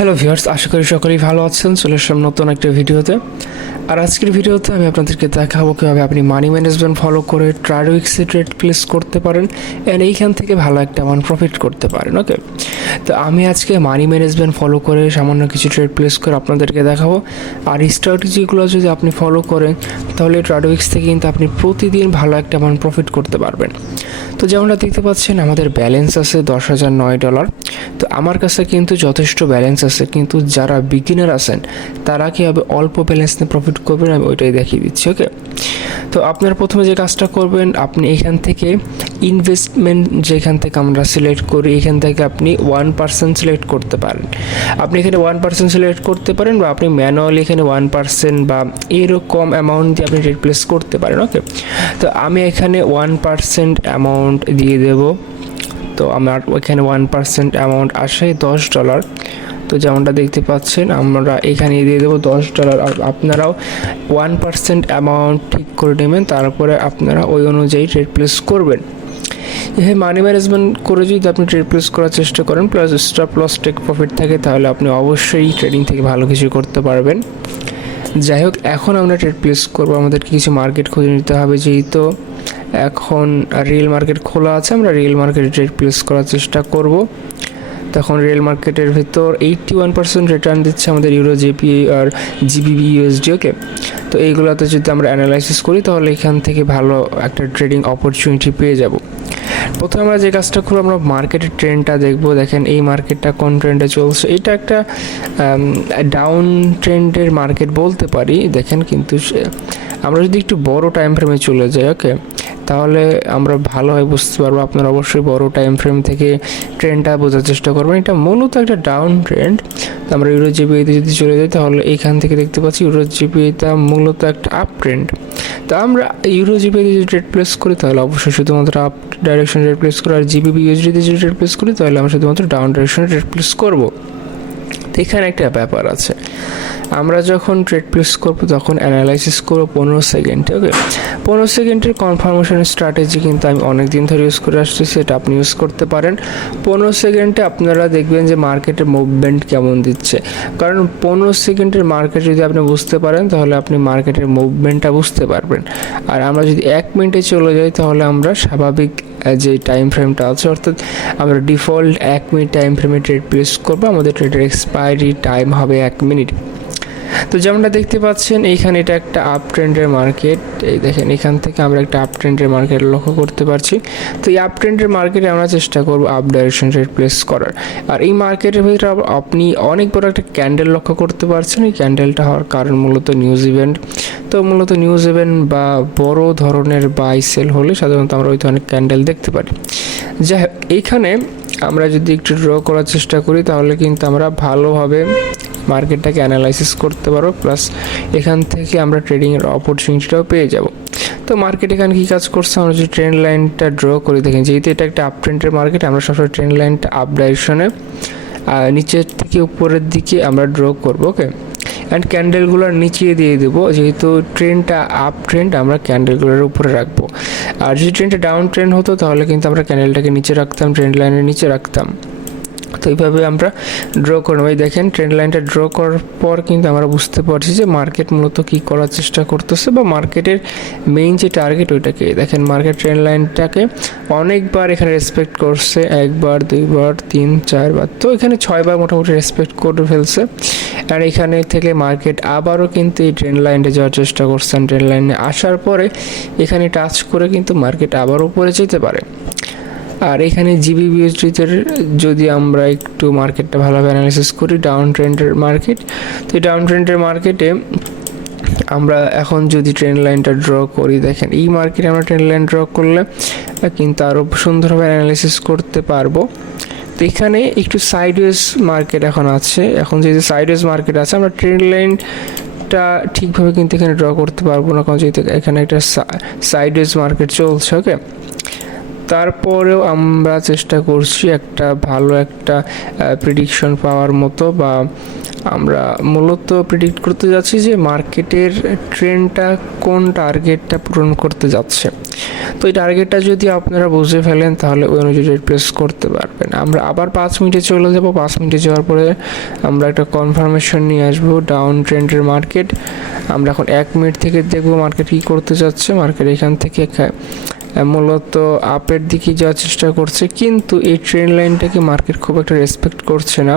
Hello viewers, আশা করি সকলেই ভালো আছেন। চলে আসলাম নতুন একটা ভিডিওতে। আর আজকের ভিডিওতে আমি আপনাদেরকে দেখাবো কীভাবে আপনি মানি ম্যানেজমেন্ট ফলো করে ট্রাডউইক্সে ট্রেড প্লেস করতে পারেন অ্যান্ড এইখান থেকে ভালো একটা অ্যামাউন্ট প্রফিট করতে পারেন। ওকে, তো আমি আজকে মানি ম্যানেজমেন্ট ফলো করে সামান্য কিছু ট্রেড প্লেস করে আপনাদেরকে দেখাবো। আর এই স্ট্র্যাটেজিগুলো যদি আপনি ফলো করেন তাহলে ট্রাডউইক্স থেকে কিন্তু আপনি প্রতিদিন ভালো একটা অ্যামাউন্ট প্রফিট করতে পারবেন। তো যেমনটা দেখতে পাচ্ছেন আমাদের ব্যালেন্স আছে $10,009। তো আমার কাছে কিন্তু যথেষ্ট ব্যালেন্স আছে, কিন্তু যারা বিগিনার আছেন তারা কীভাবে অল্প ব্যালেন্স নিয়ে প্রফিট করবেন আমি ওইটাই দেখিয়ে দিচ্ছি। ওকে, তো আপনারা প্রথমে যে কাজটা করবেন, আপনি এখান থেকে ইনভেস্টমেন্ট যেখান থেকে আমরা সিলেক্ট করি এখান থেকে আপনি 1% সিলেক্ট করতে পারেন। আপনি এখানে 1% সিলেক্ট করতে পারেন বা আপনি ম্যানুয়ালি এখানে 1% বা এরকম অ্যামাউন্ট দিয়ে আপনি ট্রেড প্লেস করতে পারেন। ওকে, তো আমি এখানে 1% অ্যামাউন্ট দিয়ে দেব। তো আমার ওইখানে 1% অ্যামাউন্ট আসে $10। তো যেমনটা দেখতে পাচ্ছেন আমরা এখানে দিয়ে দেবো $10। আর আপনারাও 1% অ্যামাউন্ট ঠিক করে নেবেন, তারপরে আপনারা ওই অনুযায়ী ট্রেড প্লেস করবেন। হ্যাঁ, মানি ম্যানেজমেন্ট করে যদি আপনি ট্রেড প্লেস করার চেষ্টা করেন plus stop loss take profit থাকে তাহলে আপনি অবশ্যই ট্রেডিং থেকে ভালো কিছু করতে পারবেন। যাই হোক, এখন আমরা ট্রেড প্লেস করবো, আমাদেরকে কিছু মার্কেট খুঁজে নিতে হবে। যেহেতু এখন রিয়েল মার্কেট খোলা আছে, আমরা রিয়েল মার্কেটে ট্রেড প্লেস করার চেষ্টা করব। তখন রিয়েল মার্কেটের ভিতর 81% রিটার্ন দিচ্ছে আমাদের ইউরো জেপি আর জিবিবি ইউএসডি। ওকে, তো এইগুলোতে যদি আমরা অ্যানালাইসিস করি তাহলে এখান থেকে ভালো একটা ট্রেডিং অপরচুনিটি পেয়ে যাব। প্রথমে আমরা যে কাজটা করবো, আমরা মার্কেটের ট্রেন্ডটা দেখবো। দেখেন এই মার্কেটটা কোন ট্রেন্ডে চলছে, এটা একটা ডাউন ট্রেন্ডের মার্কেট বলতে পারি। দেখেন কিন্তু আমরা যদি একটু বড় টাইম ফ্রেমে চলে যাই, ওকে, তাহলে আমরা ভালোভাবে বুঝতে পারবো। আপনারা অবশ্যই বড় টাইম ফ্রেম থেকে ট্রেন্ডটা বোঝার চেষ্টা করবেন। এটা মূলত একটা ডাউন ট্রেন্ড। তো আমরা ইউরো জিবিএতে যদি চলে যাই তাহলে এইখান থেকে দেখতে পাচ্ছি ইউরো জিবিএটা মূলত একটা আপ ট্রেন্ড। তো আমরা ইউরো জিবিএতে যদি ট্রেড প্লেস করি তাহলে অবশ্যই শুধুমাত্র আপ ডাইরেকশন ট্রেড প্লেস করি, আর জিবিবি ইউএসডিতে যদি ট্রেড প্লেস করি তাহলে আমরা শুধুমাত্র ডাউন ডাইরেকশনে ট্রেড প্লেস করবো। তো এখানে একটা ব্যাপার আছে, আমরা যখন ট্রেড প্লেস করবো তখন অ্যানালাইসিস করবো 15 সেকেন্ডে। ওকে, 15 সেকেন্ডের কনফার্মেশন স্ট্র্যাটেজি কিন্তু আমি অনেক দিন ধরে ইউজ করে আসতেছি, এটা আপনি ইউজ করতে পারেন। 15 সেকেন্ডে আপনারা দেখবেন যে মার্কেটের মুভমেন্ট কেমন দিচ্ছে, কারণ 15 সেকেন্ডের মার্কেট যদি আপনি বুঝতে পারেন তাহলে আপনি মার্কেটের মুভমেন্টটা বুঝতে পারবেন। আর আমরা যদি 1 মিনিটে চলে যাই তাহলে আমরা স্বাভাবিক যে টাইম ফ্রেমটা আছে, অর্থাৎ আমরা ডিফল্ট 1 মিনিট টাইম ফ্রেমে ট্রেড প্লেস করবো। আমাদের ট্রেডের এক্সপায়ারি টাইম হবে 1 মিনিট। তো যেমনটা দেখতে পাচ্ছেন এইখানে এটা একটা আপ ট্রেন্ডের মার্কেট। এই দেখেন এখান থেকে আমরা একটা আপ ট্রেন্ডের মার্কেট লক্ষ্য করতে পারছি। তো এই আপ ট্রেন্ডের মার্কেটে আমরা চেষ্টা করব আপ ডাইরেকশন ট্রেড প্লেস করার। আর এই মার্কেটের ভিতরে আপনি অনেক বড় একটা ক্যান্ডেল লক্ষ্য করতে পারছেন। এই ক্যান্ডেলটা হওয়ার কারণ মূলত নিউজ ইভেন্ট। তো মূলত নিউজ ইভেন্ট বা বড় ধরনের বাই সেল হলে সাধারণত আমরা ওই ধরনের ক্যান্ডেল দেখতে পারি। যাই হোক, এইখানে আমরা যদি একটু ড্র করার চেষ্টা করি তাহলে কিন্তু আমরা ভালোভাবে মার্কেটটাকে অ্যানালাইসিস করতে পারবো, প্লাস এখান থেকে আমরা ট্রেডিংয়ের অপরচুনিটিটাও পেয়ে যাব। তো মার্কেট এখানে কী কাজ করছে, আমরা যদি ট্রেন্ড লাইনটা ড্র করি, দেখেন যেহেতু এটা একটা আপ ট্রেন্ডের মার্কেট, আমরা সবসময় ট্রেন্ড লাইনটা আপ ডাইরেকশনে নিচের থেকে উপরের দিকে আমরা ড্র করবো। ওকে, অ্যান্ড ক্যান্ডেলগুলোর নিচে দিয়ে দেবো। যেহেতু ট্রেন্ডটা আপ ট্রেন্ড, আমরা ক্যান্ডেলগুলোর উপরে রাখবো। আর যদি ট্রেন্ডটা ডাউন ট্রেন্ড হতো তাহলে কিন্তু আমরা ক্যান্ডেলটাকে নিচে রাখতাম, ট্রেন্ড লাইনের নিচে রাখতাম। তো এইভাবে আমরা ড্র করবো। এই দেখেন ট্রেন্ড লাইনটা ড্র করার পর কিন্তু আমরা বুঝতে পারছি যে মার্কেট মূলত কী করার চেষ্টা করতেছে বা মার্কেটের মেইন যে টার্গেট ওইটাকে। দেখেন মার্কেট ট্রেন্ড লাইনটাকে অনেকবার এখানে রেসপেক্ট করছে, 1 বার 2 বার 3 4 বার, তো এখানে 6 বার মোটামুটি রেসপেক্ট করে ফেলছে। আর এখানে থেকে মার্কেট আবারও কিন্তু এই ট্রেন্ড লাইনে যাওয়ার চেষ্টা করছেন। ট্রেন্ড লাইনে আসার পরে এখানে টাচ করে কিন্তু মার্কেট আবার উপরে যেতে পারে। আর এখানে জিবিবি ইউএসডিতে যদি আমরা একটু মার্কেটটা ভালোভাবে অ্যানালাইসিস করি, ডাউন ট্রেন্ডের মার্কেট। তো এই ডাউন ট্রেন্ডের মার্কেটে আমরা এখন যদি ট্রেন্ড লাইনটা ড্র করি, দেখেন এই মার্কেটে আমরা ট্রেন্ড লাইন ড্র করলে কিন্তু আরও সুন্দরভাবে অ্যানালাইসিস করতে পারবো। তো এখানে একটু সাইডওয়েজ মার্কেট এখন আছে। এখন যেহেতু সাইডওয়েজ মার্কেট আছে, আমরা ট্রেন্ড লাইনটা ঠিকভাবে কিন্তু এখানে ড্র করতে পারবো না, কারণ যেহেতু এখানে একটা সাইডওয়েজ মার্কেট চলছে। ওকে, তারপরেও আমরা চেষ্টা করছি একটা ভালো একটা প্রেডিকশন পাওয়ার মতো বা আমরা মূলত প্রেডিক্ট করতে যাচ্ছি যে মার্কেটের ট্রেন্ডটা কোন টার্গেটটা পূরণ করতে যাচ্ছে। তো এই টার্গেটটা যদি আপনারা বুঝে ফেলেন তাহলে ওই অনুযায়ী ট্রেড প্লেস করতে পারবেন। আমরা আবার 5 মিনিটে চলে যাব। 5 মিনিটে যাওয়ার পরে আমরা একটা কনফার্মেশন নিয়ে আসবো ডাউন ট্রেন্ডের মার্কেট। আমরা এখন 1 মিনিট থেকে দেখবো মার্কেট কী করতে যাচ্ছে। মার্কেট এখান থেকে মূলত আপের দিকে যাওয়ার চেষ্টা করছে, কিন্তু এই ট্রেন্ড লাইনটাকে মার্কেট খুব একটা রেসপেক্ট করছে না।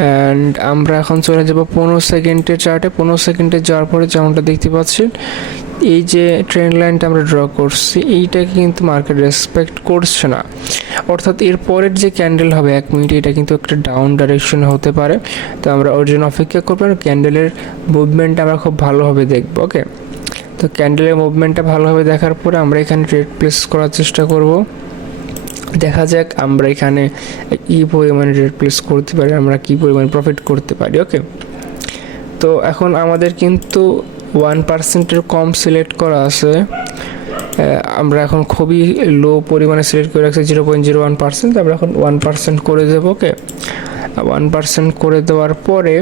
অ্যান্ড আমরা এখন চলে যাব 15 সেকেন্ডের চার্টে। 15 সেকেন্ডে যাওয়ার পরে যেমনটা দেখতে পাচ্ছেন, এই যে ট্রেন্ড লাইনটা আমরা ড্র করছি এইটাকে কিন্তু মার্কেট রেসপেক্ট করছে না। অর্থাৎ এর পরের যে ক্যান্ডেল হবে 1 মিনিটে, এটা কিন্তু একটা ডাউন ডাইরেকশনে হতে পারে। তো আমরা ওর জন্য অপেক্ষা করবো, ক্যান্ডেলের মুভমেন্টটা আমরা খুব ভালোভাবে দেখবো। ওকে, তো ক্যান্ডেলের মুভমেন্টটা ভালোভাবে দেখার পরে আমরা এখানে ট্রেড প্লেস করার চেষ্টা করব। দেখা যাক আমরা এখানে কী পরিমাণে ট্রেড প্লেস করতে পারি, আমরা কী পরিমাণে প্রফিট করতে পারি। ওকে, তো এখন আমাদের কিন্তু 1%-এর কম সিলেক্ট করা আছে। আমরা এখন খুবই লো পরিমাণে সিলেক্ট করে রাখছি 0.01%। আমরা এখন 1% করে দেবো। ওকে, 1% করে দেওয়ার পরে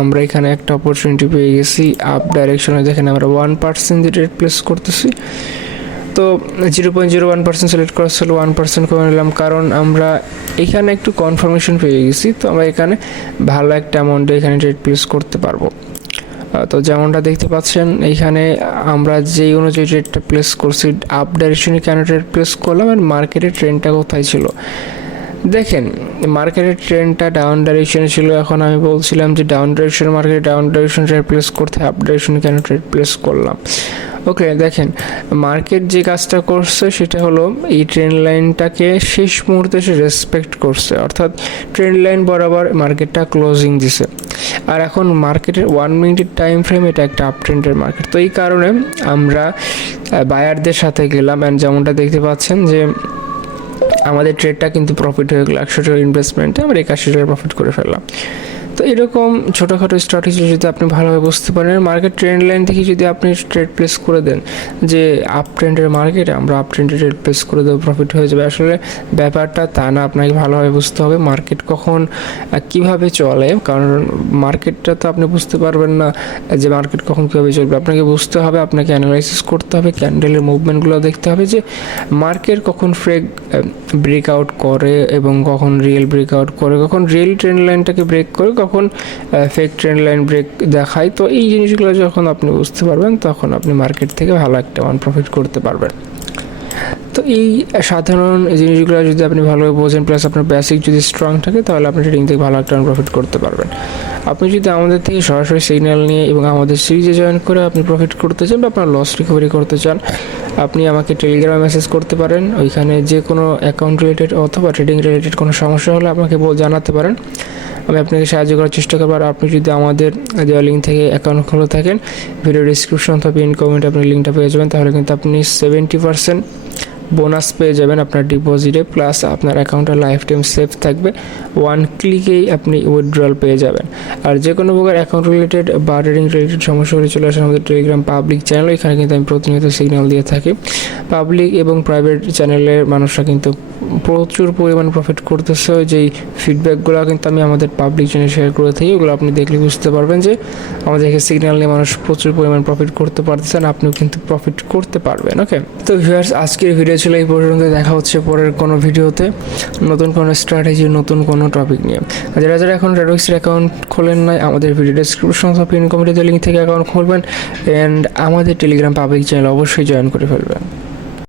আমরা এখানে একটা অপরচুনিটি পেয়ে গেছি আপ ডাইরেকশনে। দেখেন আমরা 1% দিয়ে ট্রেড প্লেস করতেছি। তো 0.01% সিলেক্ট করা ছিল, 1% করে নিলাম, কারণ আমরা এখানে একটু কনফার্মেশন পেয়ে গেছি। তো আমরা এখানে ভালো একটা অ্যামাউন্টে এখানে ট্রেড প্লেস করতে পারবো। তো যেমনটা দেখতে পাচ্ছেন এইখানে আমরা যেই অনুযায়ী ট্রেডটা প্লেস করছি, আপ ডাইরেকশনে কেন ট্রেড প্লেস করলাম আর মার্কেটের ট্রেন্ডটা কোথায় ছিল। দেখেন মার্কেটের ট্রেন্ডটা ডাউন ডাইরেকশনে ছিল। এখন আমি বলছিলাম যে ডাউন ডাইরেকশন মার্কেটে ডাউন ডাইরেকশন ট্রেড প্লেস করতে, আপ ডাইরেকশনে কেন ট্রেড প্লেস করলাম। ওকে, দেখেন মার্কেট যে কাজটা করছে সেটা হলো এই ট্রেন্ড লাইনটাকে শেষ মুহূর্তে সে রেসপেক্ট করছে, অর্থাৎ ট্রেন্ড লাইন বরাবর মার্কেটটা ক্লোজিং দিছে। আর এখন মার্কেটের 1 মিনিটের টাইম ফ্রেম, এটা একটা আপ ট্রেন্ডের মার্কেট। তো এই কারণে আমরা বায়ারদের সাথে গেলাম, অ্যান্ড যেমনটা দেখতে পাচ্ছেন যে আমাদের ট্রেডটা কিন্তু প্রফিট হয়ে গেলো। 100 টাকার ইনভেস্টমেন্টে আমরা 81 টাকা প্রফিট করে ফেললাম। তো এরকম ছোটোখাটো স্ট্র্যাটেজি যদি আপনি ভালোভাবে বুঝতে পারেন, মার্কেট ট্রেন্ড লাইন থেকে যদি আপনি ট্রেড প্লেস করে দেন যে আপ ট্রেন্ডের মার্কেটে আমরা আপ ট্রেন্ডে ট্রেড প্লেস করে দেবো, প্রফিট হয়ে যাবে। আসলে ব্যাপারটা তা না, আপনাকে ভালোভাবে বুঝতে হবে মার্কেট কখন কীভাবে চলে। কারণ মার্কেটটা তো আপনি বুঝতে পারবেন না যে মার্কেট কখন কীভাবে চলবে। আপনাকে বুঝতে হবে, আপনাকে অ্যানালাইসিস করতে হবে, ক্যান্ডেলের মুভমেন্টগুলো দেখতে হবে যে মার্কেট কখন ব্রেকআউট করে এবং কখন রিয়েল ব্রেকআউট করে, কখন রিয়েল ট্রেন্ড লাইনটাকে ব্রেক করে, কখন ফেক ট্রেন্ড লাইন ব্রেক দেখায়। তো এই জিনিসগুলো যখন আপনি বুঝতে পারবেন তখন আপনি মার্কেট থেকে ভালো একটা প্রফিট করতে পারবেন। তো এই সাধারণ জিনিসগুলো যদি আপনি ভালোভাবে বোঝেন, প্লাস আপনার বেসিক যদি স্ট্রং থাকে, তাহলে আপনি ট্রেডিং থেকে ভালো একটা প্রফিট করতে পারবেন। আপনি যদি আমাদের থেকে সরাসরি সিগন্যাল নিয়ে এবং আমাদের সিরিজে জয়েন করে আপনি প্রফিট করতে চান বা আপনার লস রিকভারি করতে চান, আপনি আমাকে টেলিগ্রামে মেসেজ করতে পারেন। ওইখানে যে কোনো অ্যাকাউন্ট রিলেটেড অথবা ট্রেডিং রিলেটেড কোনো সমস্যা হলে আমাকে জানাতে পারেন, আমি আপনাকে সাহায্য করার চেষ্টা করবো। আর আপনি যদি আমাদের দেওয়া লিঙ্ক থেকে অ্যাকাউন্ট খুলে থাকেন, ভিডিও ডিসক্রিপশন অথবা পিন কমেন্টে আপনি লিঙ্কটা পেয়ে যাবেন। তাহলে কিন্তু আপনি 70% বোনাস পেয়ে যাবেন আপনার ডিপোজিটে, প্লাস আপনার অ্যাকাউন্টটা লাইফ টাইম সেফ থাকবে। 1 ক্লিকেই আপনি উইথড্রল পেয়ে যাবেন। আর যে কোনো প্রকার অ্যাকাউন্ট রিলেটেড বা ট্রেডিং রিলেটেড সমস্যা হলে চলে আসেন আমাদের টেলিগ্রাম পাবলিক চ্যানেল। এখানে কিন্তু আমি প্রতিনিয়ত সিগন্যাল দিয়ে থাকি। পাবলিক এবং প্রাইভেট চ্যানেলের মানুষরা কিন্তু প্রচুর পরিমাণ প্রফিট করতেছে। যেই ফিডব্যাকগুলো কিন্তু আমি আমাদের পাবলিক চ্যানেলে শেয়ার করে থাকি, ওগুলো আপনি দেখলে বুঝতে পারবেন যে আমাদের সিগন্যাল নিয়ে মানুষ প্রচুর পরিমাণ প্রফিট করতে পারতেছেন, আপনিও কিন্তু প্রফিট করতে পারবেন। ওকে, তো ভিউয়ার্স আজকের ভিডিও ছিল এই পর্যন্ত। দেখা হচ্ছে পরের কোনো ভিডিওতে নতুন কোনো স্ট্র্যাটেজি, নতুন কোনো টপিক নিয়ে। যারা যারা এখন ট্রেডওয়েক্সের অ্যাকাউন্ট খোলেন নাই, আমাদের ভিডিও ডেসক্রিপশন অথবা পিন কমেন্টে লিঙ্ক থেকে অ্যাকাউন্ট খুলবেন, অ্যান্ড আমাদের টেলিগ্রাম পাবলিক চ্যানেল অবশ্যই জয়েন করে ফেলবেন।